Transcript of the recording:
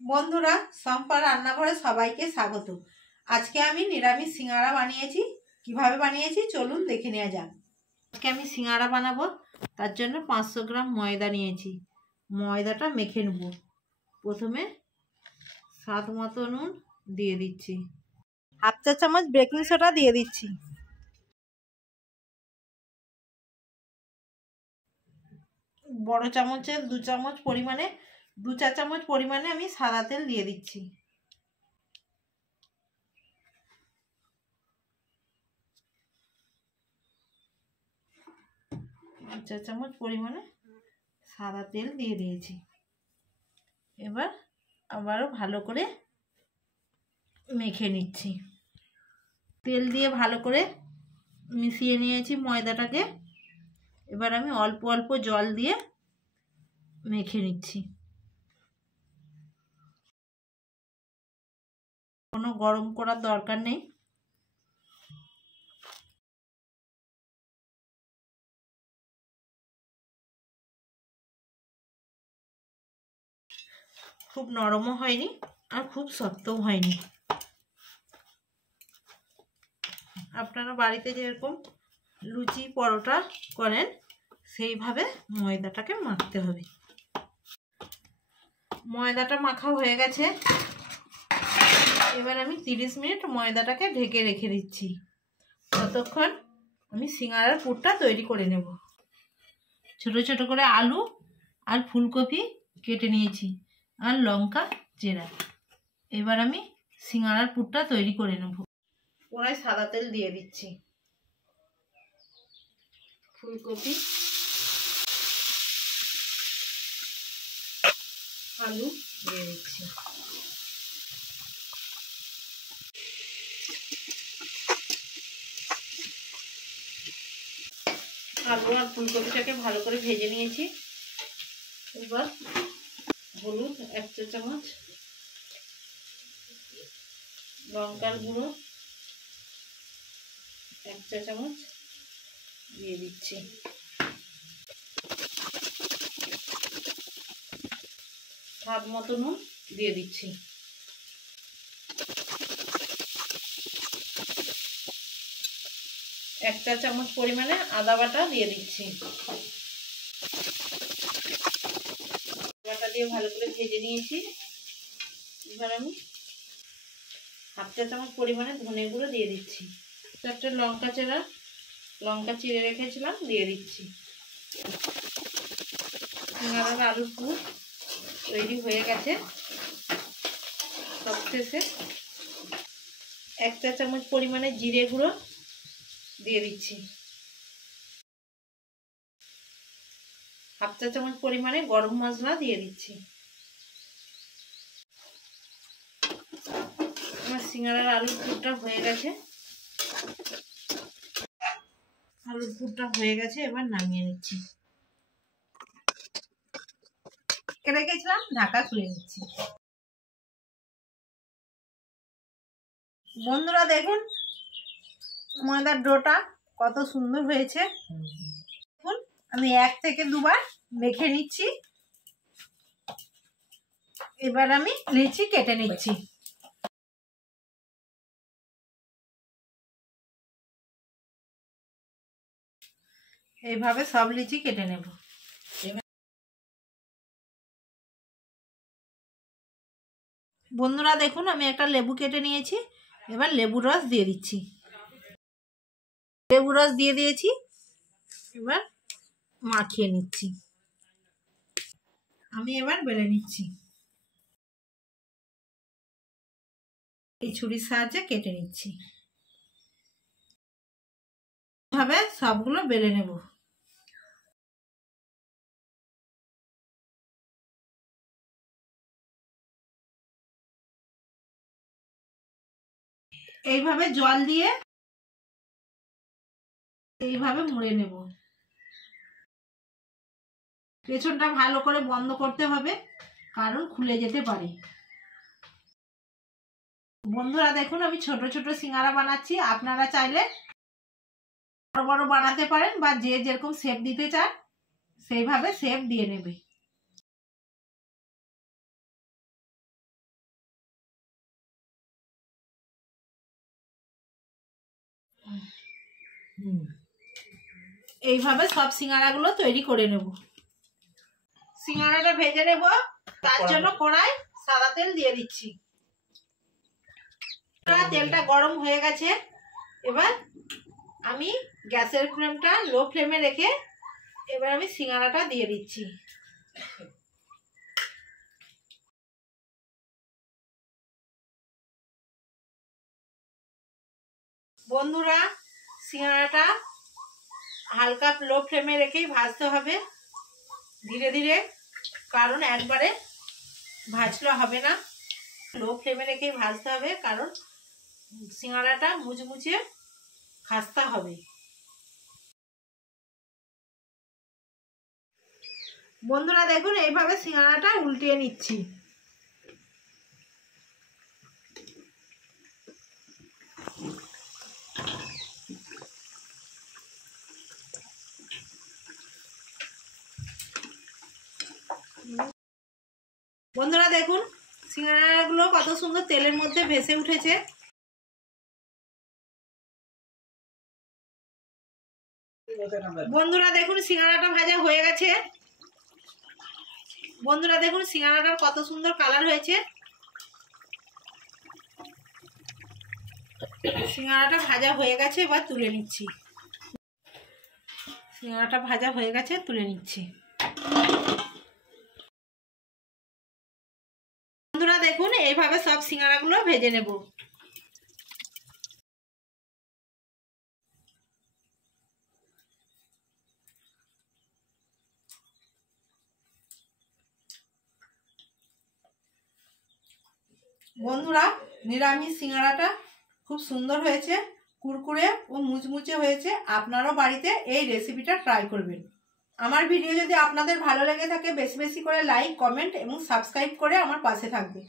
বন্ধুরা, সম্পা রান্নাঘরে সবাইকে স্বাগত। আজকে আমি নিরামিষ সিঙ্গারা বানিয়েছি। কিভাবে বানিয়েছি চলুন দেখে নেওয়া যাক। আজকে আমি সিঙ্গারা বানাবো, তার জন্য 500 গ্রাম ময়দা নিয়েছি। ময়দাটা মেখে নেব। প্রথমে স্বাদ মতো নুন দিয়ে দিচ্ছি, হাফ চা চামচ বেকিং সোডা দিয়ে দিচ্ছি, বড় চামচের 2 চামচ পরিমাণে 2 চা চামচ পরিমাণে আমি সাদা তেল দিয়ে দিচ্ছি। 2 চা চামচ পরিমাণে সাদা তেল দিয়ে দিয়েছি। এবার আবারও ভালো করে মেখে নিচ্ছি। তেল দিয়ে ভালো করে মিশিয়ে নিয়েছি ময়দাটাকে। এবার আমি অল্প অল্প জল দিয়ে মেখে নিচ্ছি। কোনো গরম করার দরকার নেই। খুব নরমও হয়নি আর খুব শক্তও হয়নি। আপনারা বাড়িতে যেরকম লুচি পরোটা করেন সেইভাবে ময়দাটাকে মাখতে হবে। ময়দাটা মাখা হয়ে গেছে। এবার আমি 30 মিনিট ময়দাটাকে ঢেকে রেখে দিচ্ছি। ততক্ষণ আমি সিঙ্গারার পুরটা তৈরি করে নেব। ছোট ছোট করে আলু আর ফুলকপি কেটে নিয়েছি আর লঙ্কা চেরা। এবার আমি সিঙ্গারার পুরটা তৈরি করে নেব। কড়ায় সাদা তেল দিয়ে দিচ্ছি, ফুলকপি আলু দিয়ে দিচ্ছি। আলু আর ফুলকপিটাকে ভালো করে ভেজে নিয়েছি। এবার হলুদ 1 চা চামচ, লঙ্কার গুঁড়ো 1 চা চামচ দিয়ে দিচ্ছি। স্বাদ মতো নুন দিয়ে দিচ্ছি। এক চা চামচ পরিমাণে আদা বাটা দিয়ে দিচ্ছি। বাটা দিয়ে ভালো করে ভেজে নিয়েছি। এবার আমি হাফ চা চামচ পরিমাণে ধনে গুঁড়ো দিয়ে দিচ্ছি। 4টে লঙ্কা চিড়ে রেখেছিলাম দিয়ে দিচ্ছি। সিঙ্গারার আলুর পুর তৈরি হয়ে গেছে। সবশেষে 1 চা চামচ পরিমাণে জিরে গুঁড়ো দিয়ে দিচ্ছি। হাফ চা চামচ পরিমাণে গরম মশলা দিয়ে দিচ্ছি। আমার সিঙ্গারার আলুর পুরটা হয়ে গেছে। আলুর পুরটা হয়ে গেছে, এবার নামিয়ে নিচ্ছি। রেখেছিলাম, ঢাকা খুলে নিচ্ছি। বন্ধুরা দেখুন ময়দার ডোটা কত সুন্দর হয়েছে। দেখুন আমি 1 থেকে 2 বার মেখে নিচ্ছি। এবার আমি লিচি কেটে নিচ্ছি। এইভাবে সব লিচি কেটে নেব। বন্ধুরা দেখুন আমি একটা লেবু কেটে নিয়েছি। এবার লেবুর রস দিয়ে দিচ্ছি। লেবুর রস দিয়ে দিয়েছি। এবার মাখিয়ে নিচ্ছি। আমি এবার বেলে নিচ্ছি। এই ছুরির সাহায্যে কেটে নিচ্ছি। এভাবে সবগুলো বেলে নেব। এইভাবে জল দিয়ে এইভাবে মুড়ে নেব। পেছনটা ভালো করে বন্ধ করতে হবে, কারণ খুলে যেতে পারে। বন্ধুরা দেখুন আমি ছোট ছোট সিঙ্গারা বানাচ্ছি। আপনারা চাইলে বড় বড় বানাতে পারেন, বা যে যেরকম শেপ দিতে চান সেইভাবে শেপ দিয়ে নেবে। এইভাবে সব সিঙ্গারাগুলো তৈরি করে নেব। সিঙ্গারাটা ভেজে নেব, তার জন্য কড়াই সাদা তেল দিয়ে দিচ্ছি। তেলটা গরম হয়ে গেছে, এবার আমি গ্যাসের ফ্লেমটা লো ফ্লেমে রেখে এবার আমি সিঙ্গারাটা দিয়ে দিচ্ছি। বন্ধুরা, সিঙ্গারাটা হালকা লো ফ্লেমে রেখেই ভাজতে হবে, ধীরে ধীরে, কারণ একবারে ভাজলে হবে না। লো ফ্লেমে রেখেই ভাজতে হবে, কারণ সিঙ্গারাটা মুচমুচে খাস্তা হবে। বন্ধুরা দেখুন, এইভাবে সিঙ্গারাটা উল্টিয়ে নিচ্ছি। বন্ধুরা দেখুন, সিঙ্গারাগুলো কত সুন্দর তেলের মধ্যে ভেসে উঠেছে। বন্ধুরা দেখুন, সিঙ্গারাটা ভাজা হয়ে গেছে। বন্ধুরা দেখুন, সিঙ্গারাটার কত সুন্দর কালার হয়েছে। সিঙ্গারাটা ভাজা হয়ে গেছে, এবার তুলে নিচ্ছি। সিঙ্গারাটা ভাজা হয়ে গেছে, তুলে নিচ্ছি। বন্ধুরা দেখুন, এইভাবে সব সিঙ্গারাগুলো ভেজে নেব। বন্ধুরা, নিরামিষ সিঙ্গারাটা খুব সুন্দর হয়েছে, কুরকুরে ও মুচমুচে হয়েছে। আপনারাও বাড়িতে এই রেসিপিটা ট্রাই করবেন। আমার ভিডিও যদি আপনাদের ভালো লেগে থাকে, বেশি বেশি করে লাইক, কমেন্ট এবং সাবস্ক্রাইব করে আমার পাশে থাকবে।